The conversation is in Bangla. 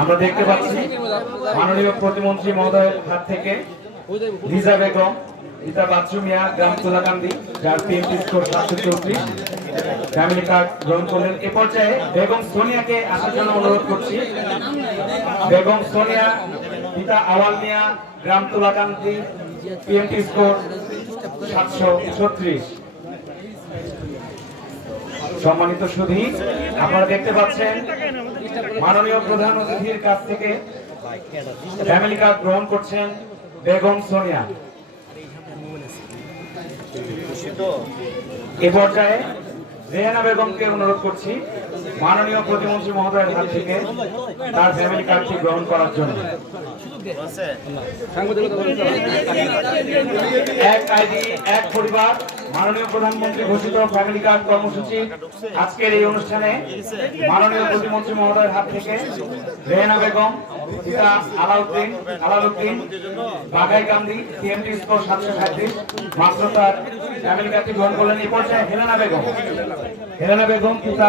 আমরা দেখতে পাচ্ছি মাননীয় প্রতিমন্ত্রী মহোদয়ের হাত থেকে লিজা বেগম পিতা বাচ্চু মিয়া গ্রাম তুলাকান্দি, যার পিএমটি স্কোর 734, ফ্যামিলি কার্ড গ্রহণ করলেন। এ পর্যায়ে বেগম সোনিয়াকে আসার জন্য অনুরোধ করছি। বেগম সোনিয়া পিতা আওয়াল মিয়া গ্রাম তুলাকান্দি, পিএমটি স্কোর 736। সম্মানিত সুধী, আপনারা দেখতে পাচ্ছেন মাননীয় প্রধান অতিথির কাছ থেকে ফ্যামিলি কার্ড গ্রহণ করছেন বেগম সোনিয়া। এ পর্যায়ে রেহানা বেগমকে অনুরোধ করছি মাননীয় প্রতিমন্ত্রী মহোদয়ের হাত থেকে তার ফ্যামিলি কার্ডটি গ্রহণ করার জন্য। এক আইডি এক পরিবার মাননীয় প্রধানমন্ত্রী ঘোষিত ফ্যামিলি কার্ড কর্মসূচি আজকের এই অনুষ্ঠানে মাননীয় প্রতিমন্ত্রী মহোদয়ের হাত থেকে রেহানা বেগম পিতা আলাউদ্দিন বাগাইকান্দি, পিএমটি স্কোর 737, মাত্র তার ফ্যামিলি কার্ডটি গ্রহণ করলেন। এই পর্যায়ে হেলেনা বেগম পিতা